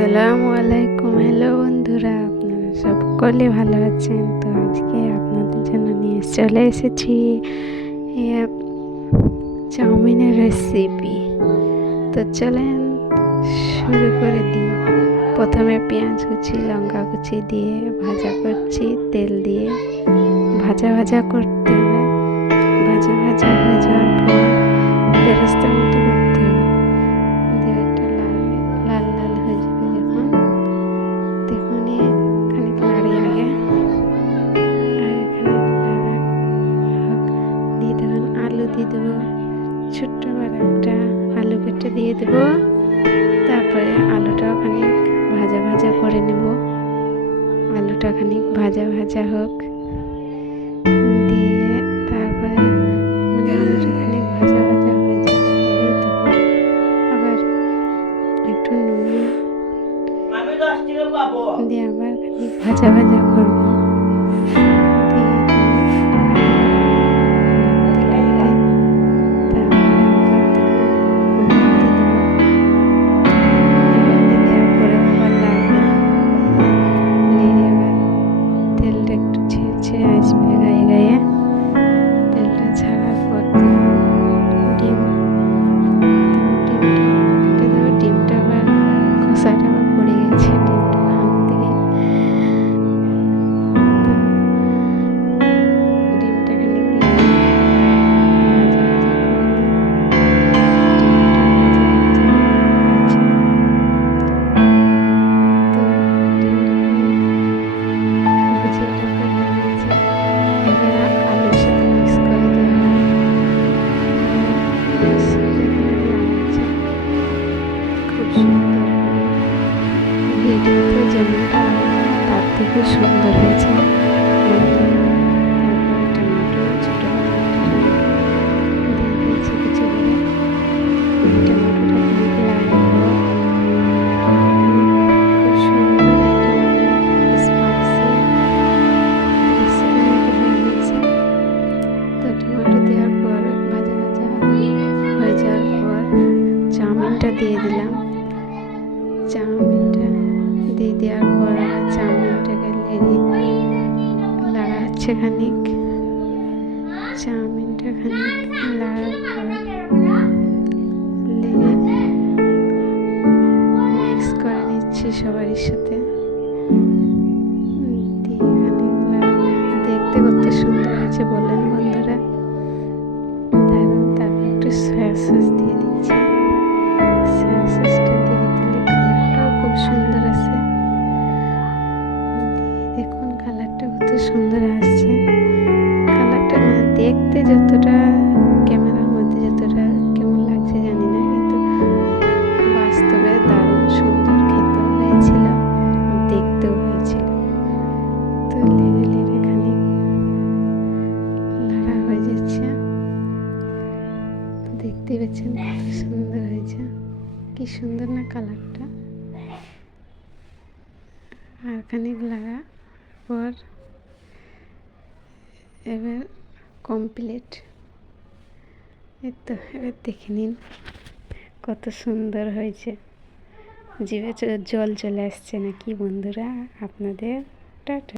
আসসালামু আলাইকুম। হ্যালো বন্ধুরা, আপনারা সকলে ভালো আছেন? তো আজকে আপনাদের জন্য নিয়ে চলে এসেছি চাউমিনের রেসিপি। তো চলেন শুরু করে দিই। প্রথমে পেঁয়াজ কুচি, লঙ্কা কুচি দিয়ে ভাজা করছি। তেল দিয়ে ভাজা ভাজা করতে হবে। ভাজা ভাজা হয়ে যাওয়ার পর বেরেস্তা মতো করতে হবে। এটা লাল লাল হয়ে যাবে যখন, দেখুন খানিক লাড়ি আগে দিয়ে দেবেন। আলু দিয়ে দেবো, ছোট্ট বড় একটা আলু কেটে দিয়ে দেবো। তারপরে আলুটাও খানিক ভাজা ভাজা করে নেব। আলুটা খানিক ভাজা ভাজা হোক, দিয়ে তারপরে আলুটা খানিক ভাজা ভাজা হয়ে যাওয়ার পরে দেবো আবার একটু নুন দিয়ে আবার খানিক ভাজা ভাজা করবো। তেলটা একটু ছেড়ে আসবে গায়ে গায়ে। তেলটা ছাড়ার পর ডিমটা আবার খোসাটা আবার পড়ে গেছে ডিমটা হাত থেকে। ডিমটা খানিক ভিডিওতে যেমনটা তার থেকে সুন্দর হয়েছে। টমেটো ছোটো দিয়েছি কিছু করে। টমেটোটা খুব সুন্দর একটা স্পাইসি রেসিপি হয়েছে। তো টমেটো দেওয়ার পর ভাজা ভাজা হয়ে যাওয়ার পর চাউমিনটা দিয়ে দিলাম। চাউমিনটা দিয়ে দেওয়ার পর আবার চাউমিনটাকে লাড়া হচ্ছে খানিক। চাউমিনটা খানিক লাড়ার পর মিক্স করে নিচ্ছি সবারই সাথে। দিয়ে খানিক দেখতে কত সুন্দর হয়েছে বলেন বন্ধুরা। তারপর একটু সয়া সস দিয়ে দিচ্ছি। সয়া সসটা দিয়ে দিলে কালারটাও খুব সুন্দর আছে। দেখুন কালারটা কত সুন্দর আসছে। কালারটা দেখতে যতটা ক্যামেরার মধ্যে যতটা কেমন লাগছে জানি না, কিন্তু বাস্তবে দারুণ সুন্দর খেতেও হয়েছিল, দেখতেও হয়েছিল। তো লেড়ে লেড়ে খানিক লাড়া হয়ে যাচ্ছে। দেখতে পাচ্ছেন কত সুন্দর হয়েছে, কি সুন্দর না কালারটা। আর খানিক লাগা পর এবার কমপ্লিট। এই তো এবার দেখে নিন কত সুন্দর হয়েছে। জিভে জল চলে আসছে নাকি বন্ধুরা আপনাদের? টাটা।